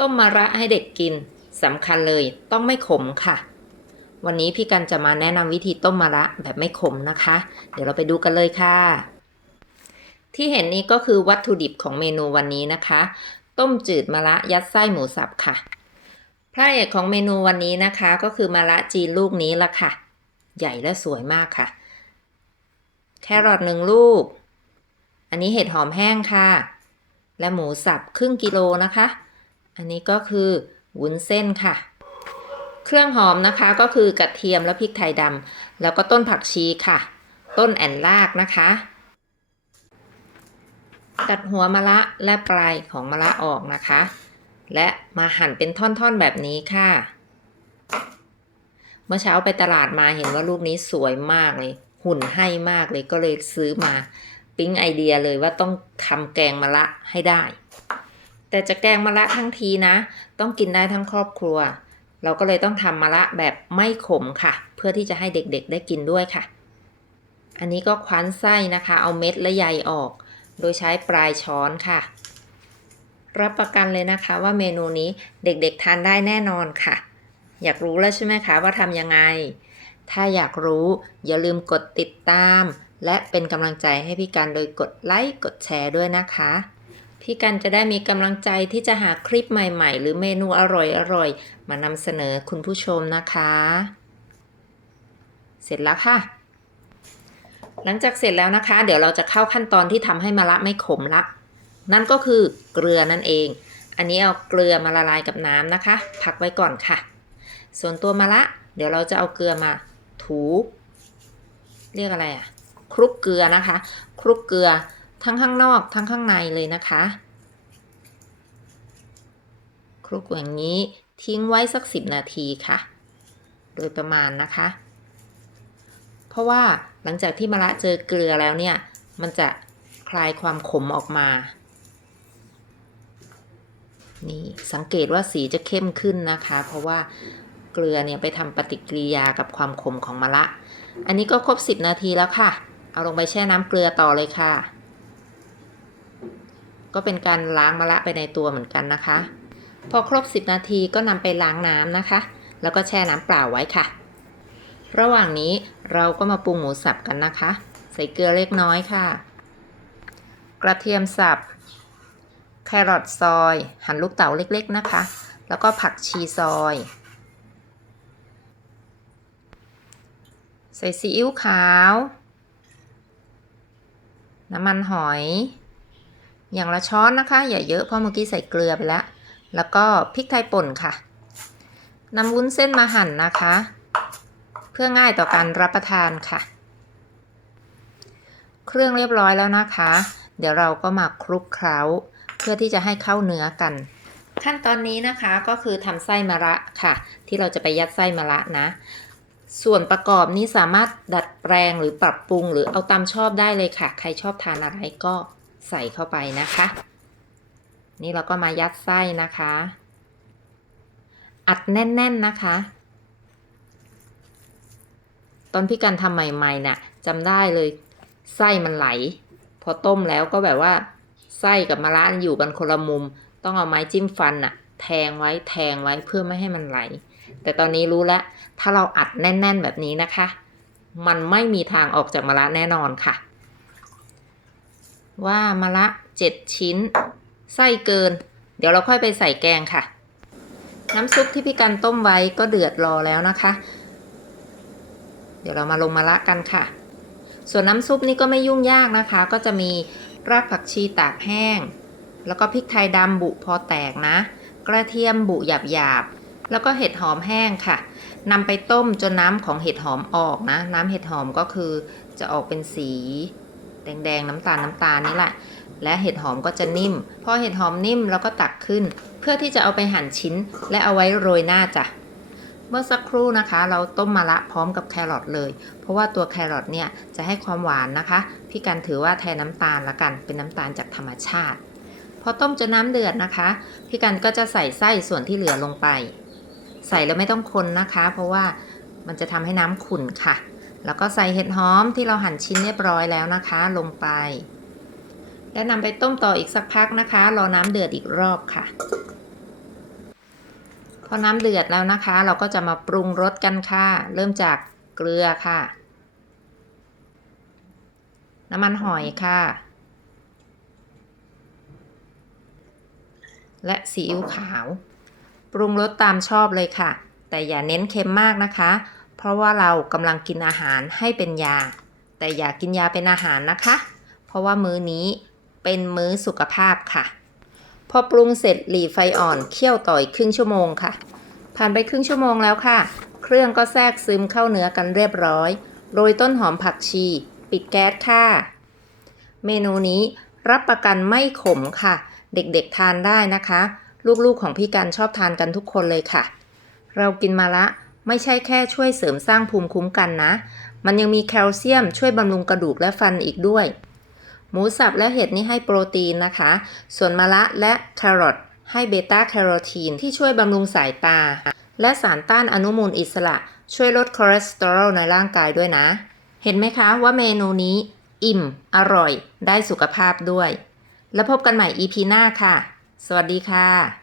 ต้มมะระให้เด็กกินสำคัญเลยต้องไม่ขมค่ะ วันนี้พี่กันจะมาแนะนำวิธีต้มมะระแบบไม่ขมนะคะ เดี๋ยวเราไปดูกันเลยค่ะ ที่เห็นนี้ก็คือวัตถุดิบของเมนูวันนี้นะคะ ต้มจืดมะระยัดไส้หมูสับค่ะพระเอกของเมนูวันนี้นะคะก็คือมะระจีนลูกนี้ละค่ะ ใหญ่และสวยมากค่ะ แครอทหนึ่งลูก อันนี้เห็ดหอมแห้งค่ะ และหมูสับครึ่งกิโลนะคะ อันนี้ก็คือวุ้นเส้นค่ะ เครื่องหอมนะคะก็คือกระเทียมและพริกไทยดำแล้วก็ต้นผักชีค่ะ ต้นแอนลากนะคะ ตัดหัวมะระและปลายของมะระออกนะคะ และมาหั่นเป็นท่อนๆแบบนี้ค่ะ เมื่อเช้าไปตลาดมาเห็นว่าลูกนี้สวยมากเลยหุ่นให้มากเลยก็เลยซื้อมา ปิ๊งไอเดียเลยว่าต้องทำแกงมะระให้ได้ แต่จะแกงมะระทั้งทีนะ ต้องกินได้ทั้งครอบครัว เราก็เลยต้องทำมะระแบบไม่ขมค่ะ เพื่อที่จะให้เด็กๆได้กินด้วยค่ะ อันนี้ก็คว้านไส้นะคะ เอาเม็ดและใยออก โดยใช้ปลายช้อนค่ะ รับประกันเลยนะคะว่าเมนูนี้เด็กๆทานได้แน่นอนค่ะ อยากรู้แล้วใช่ไหมคะว่าทำยังไง ถ้าอยากรู้อย่าลืมกดติดตาม และเป็นกำลังใจให้พี่กันโดยกดไลค์กดแชร์ด้วยนะคะ พี่กันจะได้มีกำลังใจที่จะหาคลิปใหม่ๆ หรือเมนูอร่อยๆ มานำเสนอคุณผู้ชมนะคะ เสร็จแล้วค่ะ หลังจากเสร็จแล้วนะคะ เดี๋ยวเราจะเข้าขั้นตอนที่ทำให้มะระไม่ขมละ นั่นก็คือเกลือนั่นเอง อันนี้เอาเกลือมาละลายกับน้ำนะคะ พักไว้ก่อนค่ะ ส่วนตัวมะระเดี๋ยวเราจะเอาเกลือมาถู เรียกอะไรอะคลุกเกลือนะคะคลุกเกลือ ทั้งข้างนอกทั้งข้างในเลยนะคะ คลุกอย่างนี้ทิ้งไว้สักสิบนาทีค่ะ โดยประมาณนะคะ เพราะว่าหลังจากที่มะระเจอเกลือแล้วเนี่ย มันจะคลายความขมออกมา นี่สังเกตว่าสีจะเข้มขึ้นนะคะ เพราะว่าเกลือเนี่ยไปทำปฏิกิริยากับความขมของมะระ อันนี้ก็ครบ 10 นาทีแล้วค่ะ เอาลงไปแช่น้ำเกลือต่อเลยค่ะ ก็เป็นการล้างมะระไปในตัวเหมือนกันนะคะ พอครบ 10 นาทีก็นำไปล้างน้ำนะคะ แล้วก็แช่น้ำเปล่าไว้ค่ะ ระหว่างนี้เราก็มาปรุงหมูสับกันนะคะ ใส่เกลือเล็กน้อยค่ะ กระเทียมสับ แครอทซอย หั่นลูกเต๋าเล็ก ๆนะคะ แล้วก็ผักชีซอย ใส่ซีอิ๊วขาว น้ำมันหอย อย่างละช้อนนะคะ อย่าเยอะเพราะเมื่อกี้ใส่เกลือไปแล้ว แล้วก็พริกไทยป่นค่ะนำวุ้นเส้นมาหั่นนะคะ เพื่อง่ายต่อการรับประทานค่ะ เครื่องเรียบร้อยแล้วนะคะ เดี๋ยวเราก็มาคลุกเคล้า เพื่อที่จะให้เข้าเนื้อกัน ขั้นตอนนี้นะคะก็คือทำไส้มะระค่ะ ที่เราจะไปยัดไส้มะระนะ ส่วนประกอบนี้สามารถดัดแปลงหรือปรับปรุง หรือเอาตามชอบได้เลยค่ะ ใครชอบทานอะไรก็ ใส่เข้าไปนะคะ นี่เราก็มายัดไส้นะคะ อัดแน่น ๆนะคะ ตอนพี่กันทำใหม่ๆน่ะจำได้เลยไส้มันไหล พอต้มแล้วก็แบบว่าไส้กับมะระอยู่กันคนละมุม ต้องเอาไม้จิ้มฟันน่ะแทงไว้แทงไว้เพื่อไม่ให้มันไหล แต่ตอนนี้รู้แล้ว ถ้าเราอัดแน่น ๆ แบบนี้นะคะ มันไม่มีทางออกจากมะระแน่นอนค่ะ ว่ามะระเจ็ดชิ้น ไส้เกิน เดี๋ยวเราค่อยไปใส่แกงค่ะ น้ำซุปที่พี่กันต้มไว้ก็เดือดรอแล้วนะคะ เดี๋ยวเรามาลงมะระกันค่ะ ส่วนน้ำซุปนี่ก็ไม่ยุ่งยากนะคะ ก็จะมีรากผักชีตากแห้ง แล้วก็พริกไทยดำบุพอแตกนะ กระเทียมบุหยาบๆแล้วก็เห็ดหอมแห้งค่ะนำไปต้มจนน้ำของเห็ดหอมออกนะ น้ำเห็ดหอมก็คือจะออกเป็นสี แดงๆ น้ำตาลน้ำตาลนี่แหละ และเห็ดหอมก็จะนิ่ม พอเห็ดหอมนิ่มเราก็ตักขึ้น เพื่อที่จะเอาไปหั่นชิ้น และเอาไว้โรยหน้าจ้ะเมื่อสักครู่นะคะ เราต้มมะระพร้อมกับแครอทเลย เพราะว่าตัวแครอทเนี่ยจะให้ความหวานนะคะ พี่กันถือว่าแทนน้ำตาลละกันเป็นน้ำตาลจากธรรมชาติ พอต้มจนน้ำเดือดนะคะ พี่กันก็จะใส่ไส้ส่วนที่เหลือลงไป ใส่แล้วไม่ต้องคนนะคะ เพราะว่ามันจะทำให้น้ำขุ่นค่ะ แล้วก็ใส่เห็ดหอมที่เราหั่นชิ้นเรียบร้อยแล้วนะคะลงไป แล้วนำไปต้มต่ออีกสักพักนะคะ รอน้ำเดือดอีกรอบค่ะ พอน้ำเดือดแล้วนะคะ เราก็จะมาปรุงรสกันค่ะ เริ่มจากเกลือค่ะ น้ำมันหอยค่ะ และซีอิ๊วขาว ปรุงรสตามชอบเลยค่ะ แต่อย่าเน้นเค็มมากนะคะ เพราะว่าเรากำลังกินอาหารให้เป็นยา แต่อย่ากินยาเป็นอาหารนะคะ เพราะว่ามื้อนี้เป็นมื้อสุขภาพค่ะ พอปรุงเสร็จหลีไฟอ่อนเคี่ยวต่ออีกครึ่งชั่วโมงค่ะ ผ่านไปครึ่งชั่วโมงแล้วค่ะ เครื่องก็แทรกซึมเข้าเนื้อกันเรียบร้อยโรยต้นหอมผักชี ปิดแก๊สค่ะ เมนูนี้รับประกันไม่ขมค่ะ เด็กๆทานได้นะคะ ลูกๆของพี่กันชอบทานกันทุกคนเลยค่ะ เรากินมาละ ไม่ใช่แค่ช่วยเสริมสร้างภูมิคุ้มกันนะ มันยังมีแคลเซียมช่วยบำรุงกระดูกและฟันอีกด้วย หมูสับและเห็ดนี่ให้โปรตีนนะคะ ส่วนมะระและแครอทให้เบต้าแคโรทีนที่ช่วยบำรุงสายตา และสารต้านอนุมูลอิสระ ช่วยลดคอเลสเตอรอลในร่างกายด้วยนะ เห็นไหมคะว่าเมนูนี้ อิ่ม อร่อย ได้สุขภาพด้วย แล้วพบกันใหม่ EP หน้าค่ะ สวัสดีค่ะ